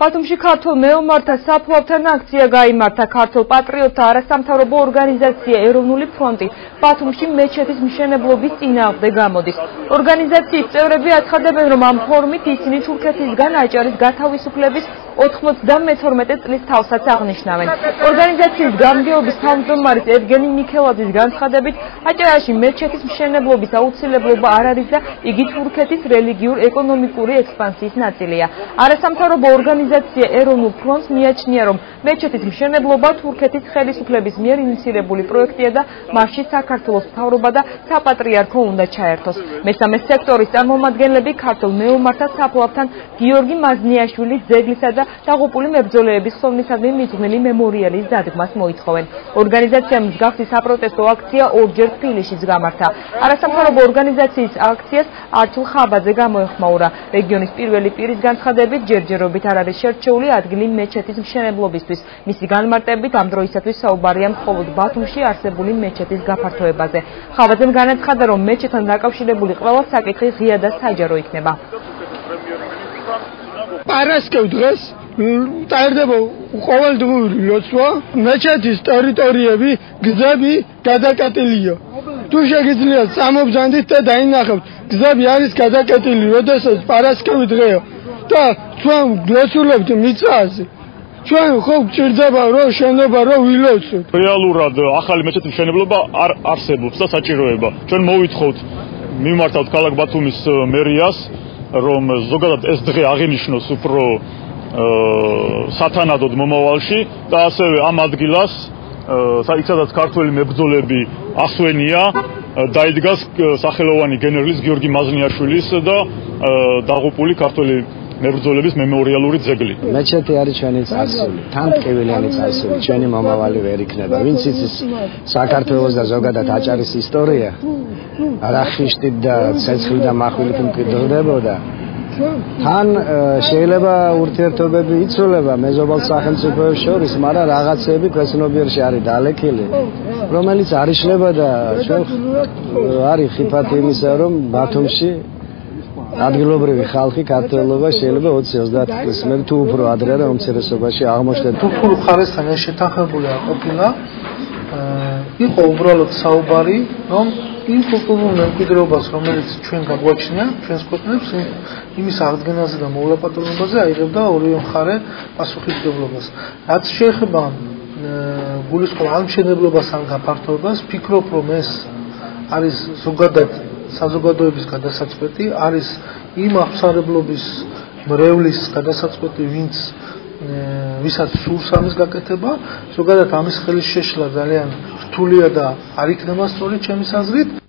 ბათუმში ქართულ მეომართა საფლავთან აქცია გაიმართა. ქართულ პატრიოტთა არასამთავრობო ორგანიზაცია ეროვნული ფრონტი ბათუმში მეჩეთის მშენებლობის წინააღმდეგ გამოდის. ორგანიზაციის წევრები აცხადებენ, რომ ამ ფორმით ისინი თურქეთისგან აჭარის გათავისუფლების 92 წლის თავსაც აღნიშნავენ. ორგანიზაციის გამგეობის თავმჯდომარის ევგენი მიქელაძის განცხადებით, აჭარაში მეჩეთის მშენებლობის აუცილებლობა არ არის და იგი თურქეთის რელიგიურ-ეკონომიკური ექსპანსიის ნაწილია. არასამთავრობო ორგანიზაცია ეროვნულ ფრონტს მიაჩნია, რომ მეჩეთის მშენებლობა თურქეთის ხელისუფლების მიერ ინიციირებული პროექტია და მასში საქართველოს მთავრობა და საპატრიარქო უნდა ჩაერთოს. მესამე სექტორის წარმომადგენლები ქართულ მეომართა საფლავთან გიორგი მაზნიაშვილის ძეგლისა და დაღუპული მებრძოლეების ხსოვნისადმი მიძღვნილი მემორიალის დადგმას მოითხოვენ. ორგანიზაციამ მსგავსი საპროტესტო აქცია ორჯერ თბილისშიც გამართა. არასამთავრობო ორგანიზაციის აქციას არჩილ ხაბაძე გამოეხმაურა. რეგიონის პირველი პირის განცხადებით, ჯერჯერობით არ არის შერჩეული ადგილი მეჩეთის მშენებლობისთვის. მისი განმარტებით ამ დროისათვის საუბარია მხოლოდ ბათუმში არსებული მეჩეთის გაფართოებაზე. ხაბაძემ განაცხადა, რომ მეჩეთთან დაკავშირებული ყველა საკითხი ღია და საჯარო იქნება. პარასკევ დღეს ტარდება ყოველდღიური ლოცვა, მეჩეთის ტერიტორიები, გზები გადაკეტილია. თუ შეგიძლიათ წამობზანდით და დაინახავთ, გზები არის გადაკეტილი, როდესაც პარასკევი დღეა და ჩვენ გლოცულებთ მიწაზე. ჩვენ ხო გჭირდება რომ შენობა რომ ვილოცოთ. რეალურად ახალი მეჩეთის მშენებლობა არ არსებობს და საჭიროება. ჩვენ მოვითხოვთ მიმართავთ ქალაქ ბათუმის მერიას, რომ ზოგადად ეს დღე აღინიშნოს უფრო სათანადოდ მომავალში და ასევე ამ ადგილას სადაც ქართველი მებრძოლები ასვენია დაიდგას სახელოვანი გენერლის გიორგი მაზნიაშვილის და დაღუპული ქართველი მებრძოლების მემორიალური ძეგლი. მეჩეთი არის ჩვენი წარსული, თან ტკივილიანი წარსული, ჩვენი მომავალი ვერ იქნება. ვინც იცის საქართველოს და ზოგადად აჭარის ისტორია, რახიშტით და ცეცხლით და მახვილით მკვიდრდებოდა. თან შეიძლება ურთიერთობები იცვლება მეზობელ სახელმწიფოებს შორის, მაგრამ რაღაცები ქვეცნობიერში არის დალექილი, რომელიც არ იშლება და ჩვენ არის ხიფათი იმისა, რომ ბათუმში ადგილობრივი ხალხი ქართველობა შეიძლება 20-30 წლის მერე თუ უფრო ადრე რა უმცირესობაში აღმოჩნდა. თურქულ მხარესთან შეთანხმებული არ ყოფილა. იყო უბრალოდ საუბარი, რომ იმ კულტურულ მემკვიდრეობას, რომელიც ჩვენ გაგვაჩნია, ჩვენს ქვეყნებს, იმის აღდგენაზე და მოვლაპარაკებაზე აიღებდა ორივე მხარე პასუხისმგებლობას. რაც შეეხება გულისხმობ ამ მშენებლობას ან გაფართოებას, ვფიქრობ, რომ ეს არის ზოგადად საზოგადოების გადასაწყვეტი, არის იმ აღსარებლობის მრევლის გადასაწყვეტი, ვისაც სურს ამის გაკეთება, ზოგადად ამის ხელის შეშლა ძალიან რთულია და არ იქნება სწორი ჩემის აზრით.